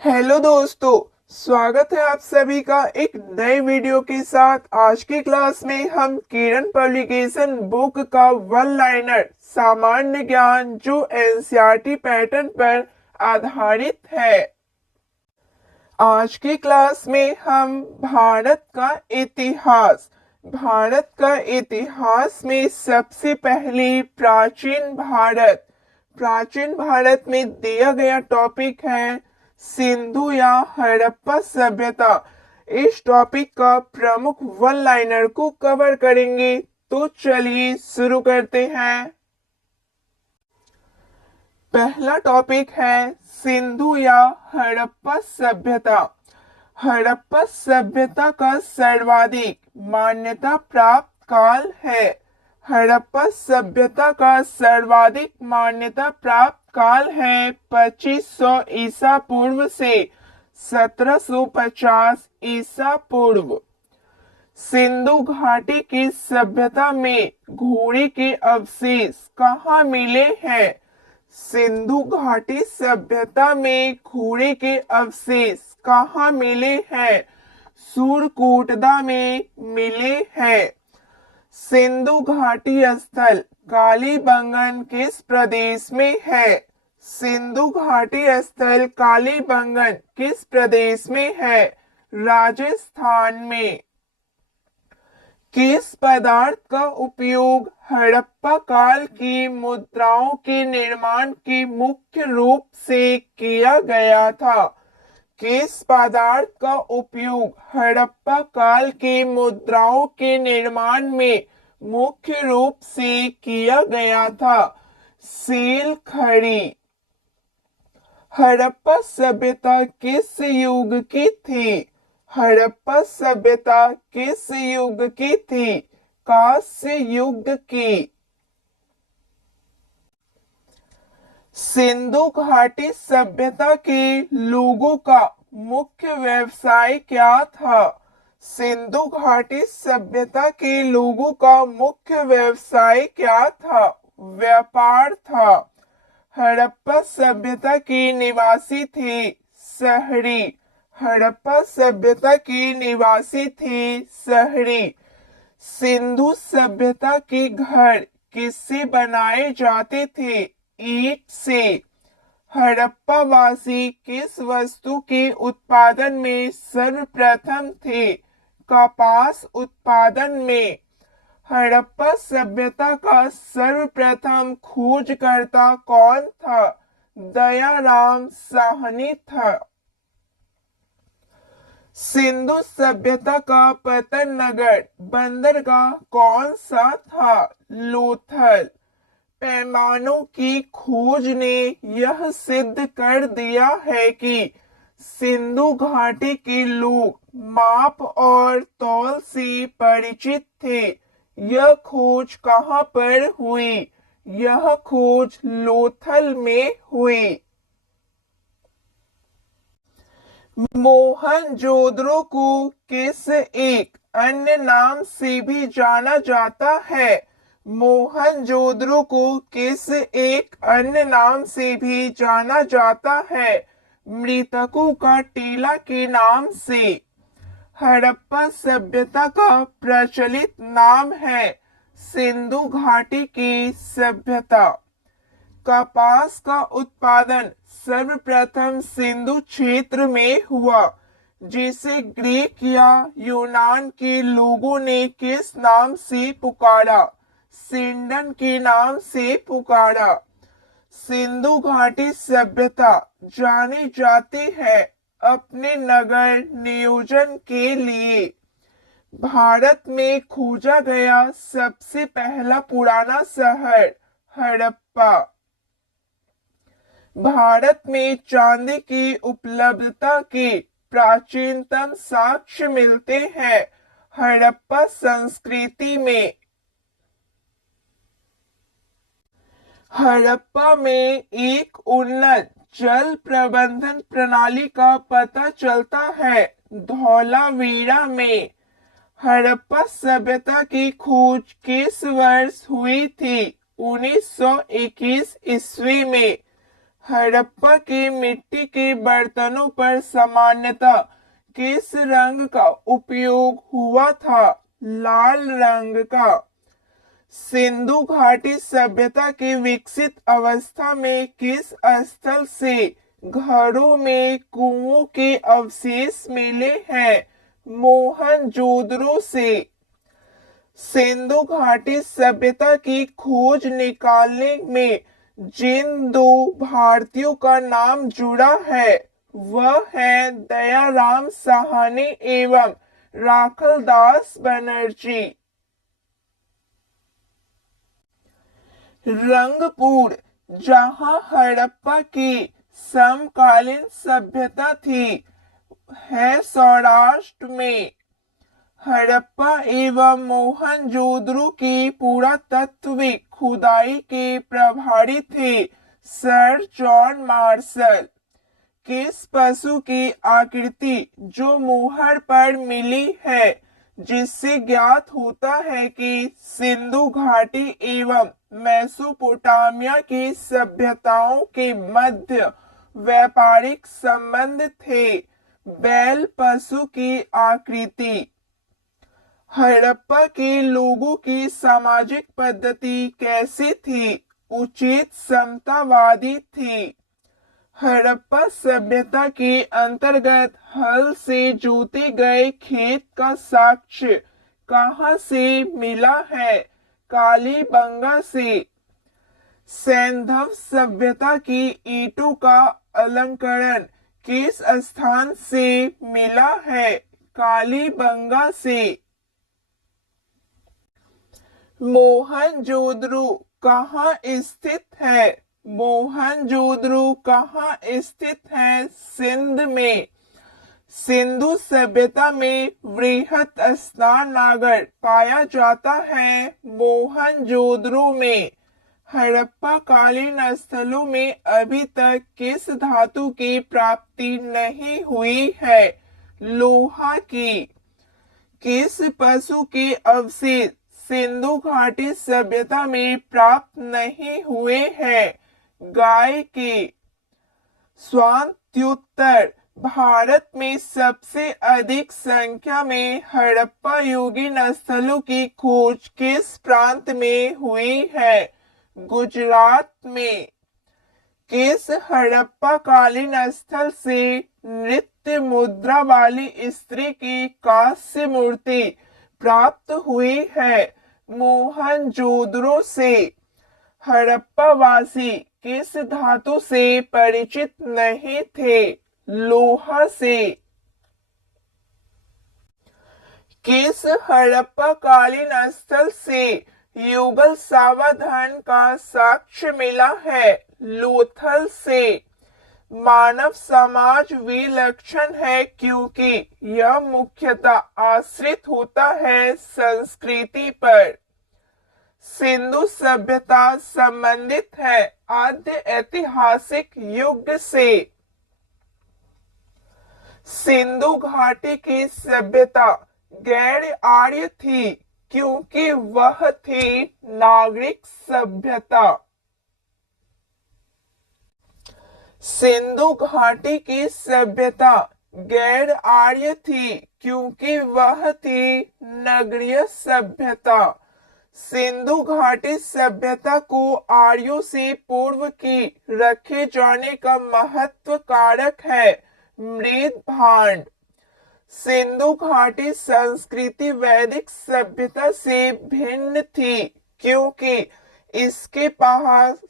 Hello दोस्तों, स्वागत है आप सभी का एक नए वीडियो के साथ। आज की क्लास में हम किरण पब्लिकेशन बुक का वन लाइनर सामान्य ज्ञान जो एनसीईआरटी पैटर्न पर आधारित है। आज की क्लास में हम भारत का इतिहास में सबसे पहले प्राचीन भारत में दिया गया टॉपिक है सिंधु या हड़प्पा सभ्यता। इस टॉपिक का प्रमुख वन लाइनर को कवर करेंगे। तो चलिए शुरू करते हैं। पहला टॉपिक है सिंधु या हड़प्पा सभ्यता। हड़प्पा सभ्यता का सर्वाधिक मान्यता प्राप्त काल है। हड़प्पा सभ्यता का सर्वाधिक मान्यता प्राप्त काल है 2500 ईसा पूर्व से 1750 ईसा पूर्व। सिंधु घाटी की सभ्यता में घोड़े के अवशेष कहाँ मिले हैं? सिंधु घाटी सभ्यता में घोड़े के अवशेष कहाँ मिले हैं? सूरकोटदा में मिले हैं। सिंधु घाटी स्थल कालीबंगन किस प्रदेश में है? सिंधु घाटी स्थल कालीबंगन किस प्रदेश में है? राजस्थान में। किस पदार्थ का उपयोग हड़प्पा काल की मुद्राओं के निर्माण के मुख्य रूप से किया गया था? किस पदार्थ का उपयोग हड़प्पा काल के मुद्राओं के निर्माण में मुख्य रूप से किया गया था? सील खड़ी। हड़प्पा सभ्यता किस युग की थी? हड़प्पा सभ्यता किस युग की थी? कांस्य युग की। सिंधु घाटी सभ्यता के लोगों का मुख्य व्यवसाय क्या था? सिंधु घाटी सभ्यता के लोगों का मुख्य व्यवसाय क्या था? व्यापार था। हड़प्पा सभ्यता के निवासी थे शहरी। हड़प्पा सभ्यता के निवासी थे शहरी। सिंधु सभ्यता के घर किससे बनाए जाते थे? ईंट से। हड़प्पा वासी किस वस्तु के उत्पादन में सर्वप्रथम थे? कपास उत्पादन में। हड़प्पा सभ्यता का सर्वप्रथम खोजकर्ता कौन था? दयाराम साहनी था। सिंधु सभ्यता का पतन नगर बंदरगाह कौन सा था? लोथल। पैमानों की खोज ने यह सिद्ध कर दिया है कि सिंधु घाटी के लोग माप और तौल से परिचित थे। यह खोज कहाँ पर हुई? यह खोज लोथल में हुई। मोहनजोदड़ो को किस एक अन्य नाम से भी जाना जाता है? मोहनजोदड़ो को किस एक अन्य नाम से भी जाना जाता है? मृतकों का टीला के नाम से। हड़प्पा सभ्यता का प्रचलित नाम है सिंधु घाटी की सभ्यता। कपास का उत्पादन सर्वप्रथम सिंधु क्षेत्र में हुआ, जिसे ग्रीक या यूनान के लोगों ने किस नाम से पुकारा? सिंडन के नाम से पुकारा। सिंधु घाटी सभ्यता जानी जाती है अपने नगर नियोजन के लिए। भारत में खोजा गया सबसे पहला पुराना शहर हड़प्पा। भारत में चांदी की उपलब्धता के प्राचीनतम साक्ष्य मिलते हैं हड़प्पा संस्कृति में। हड़प्पा में एक उन्नत जल प्रबंधन प्रणाली का पता चलता है धौलावीरा में। हड़प्पा सभ्यता की खोज किस वर्ष हुई थी? 1921 ईस्वी में। हड़प्पा के मिट्टी के बर्तनों पर सामान्यतः किस रंग का उपयोग हुआ था? लाल रंग का। सिंधु घाटी सभ्यता की विकसित अवस्था में किस स्थल से घरों में कुओं के अवशेष मिले हैं? मोहनजोदड़ो से। सिंधु घाटी सभ्यता की खोज निकालने में जिन दो भारतीयों का नाम जुड़ा है वह है दयाराम साहनी एवं राखलदास बनर्जी। रंगपुर, जहां हड़प्पा की समकालीन सभ्यता थी, है सौराष्ट्र में। हड़प्पा एवं मोहनजोदड़ो की पुरातत्विक खुदाई के प्रभारी थे सर जॉन मार्शल। किस पशु की आकृति जो मुहर पर मिली है जिससे ज्ञात होता है कि सिंधु घाटी एवं मेसोपोटामिया की सभ्यताओं के मध्य व्यापारिक संबंध थे? बैल पशु की आकृति। हड़प्पा के लोगों की सामाजिक पद्धति कैसी थी? उचित समतावादी थी। हड़प्पा सभ्यता के अंतर्गत हल से जोते गए खेत का साक्ष्य कहां से मिला है? कालीबंगा से। सैंधव सभ्यता की ईंटों का अलंकरण किस स्थान से मिला है? कालीबंगा से। मोहनजोदड़ो कहाँ स्थित है? मोहनजोदड़ो कहाँ स्थित है? सिंध में। सिंधु सभ्यता में वृहत स्नानागार पाया जाता है मोहनजोदड़ो में। हड़प्पा कालीन स्थलों में अभी तक किस धातु की प्राप्ति नहीं हुई है? लोहा की। किस पशु के अवशेष सिंधु घाटी सभ्यता में प्राप्त नहीं हुए हैं? गाय के। स्वान्त्योत्तर भारत में सबसे अधिक संख्या में हड़प्पा युगीन स्थलों की खोज किस प्रांत में हुई है? गुजरात में। किस हड़प्पा कालीन स्थल से नृत्य मुद्रा वाली स्त्री की कांस्य मूर्ति प्राप्त हुई है? मोहनजोदड़ो से। हड़प्पा वासी किस धातु से परिचित नहीं थे? लोहा से। किस हड़प्पा कालीन स्थल से युगल सावधान का साक्ष्य मिला है? लोथल से। मानव समाज विलक्षण है क्योंकि यह मुख्यतः आश्रित होता है संस्कृति पर। सिंधु सभ्यता संबंधित है आद्य ऐतिहासिक युग से। सिंधु घाटी की सभ्यता गैर आर्य थी क्योंकि वह थी नागरिक सभ्यता। सिंधु घाटी की सभ्यता गैर आर्य थी क्योंकि वह थी नगरीय सभ्यता। सिंधु घाटी सभ्यता को आर्यों से पूर्व की रखे जाने का महत्व कारक है मृद भांड। सिंधु घाटी संस्कृति वैदिक सभ्यता से भिन्न थी क्योंकि इसके पास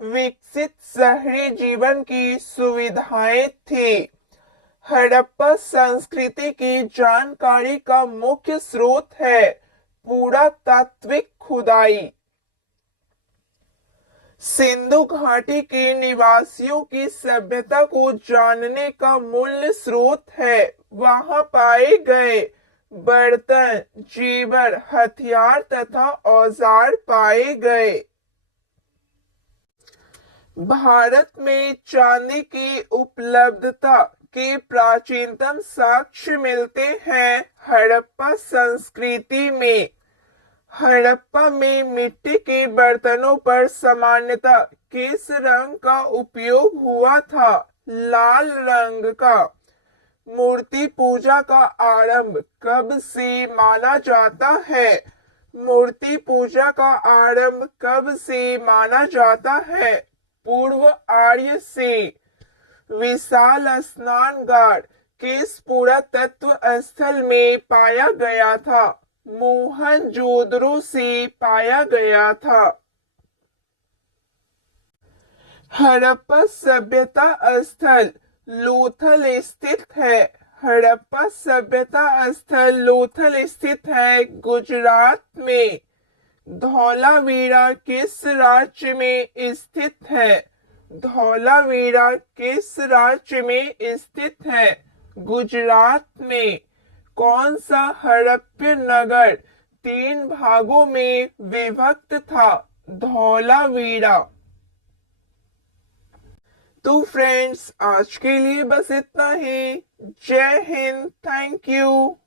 विकसित शहरी जीवन की सुविधाएं थी। हड़प्पा संस्कृति की जानकारी का मुख्य स्रोत है पुरातात्विक खुदाई। सिंधु घाटी के निवासियों की सभ्यता को जानने का मूल स्रोत है वहां पाए गए बर्तन, जेवर, हथियार तथा औजार पाए गए। भारत में चांदी की उपलब्धता के प्राचीनतम साक्ष्य मिलते हैं हड़प्पा संस्कृति में। हड़प्पा में मिट्टी के बर्तनों पर सामान्यतः किस रंग का उपयोग हुआ था? लाल रंग का। मूर्ति पूजा का आरंभ कब से माना जाता है? मूर्ति पूजा का आरंभ कब से माना जाता है? पूर्व आर्य से। विशाल स्नानघाट किस पुरातत्व स्थल में पाया गया था? मोहनजोदड़ो से पाया गया था। हड़प्पा सभ्यता स्थल लोथल स्थित है। हड़प्पा सभ्यता स्थल लोथल स्थित है गुजरात में। धौलावीरा किस राज्य में स्थित है? धौलावीरा किस राज्य में स्थित है? गुजरात में। कौन सा हड़प्पा नगर 3 भागों में विभक्त था? धौलावीरा। तो फ्रेंड्स आज के लिए बस इतना ही। जय हिंद। Thank you.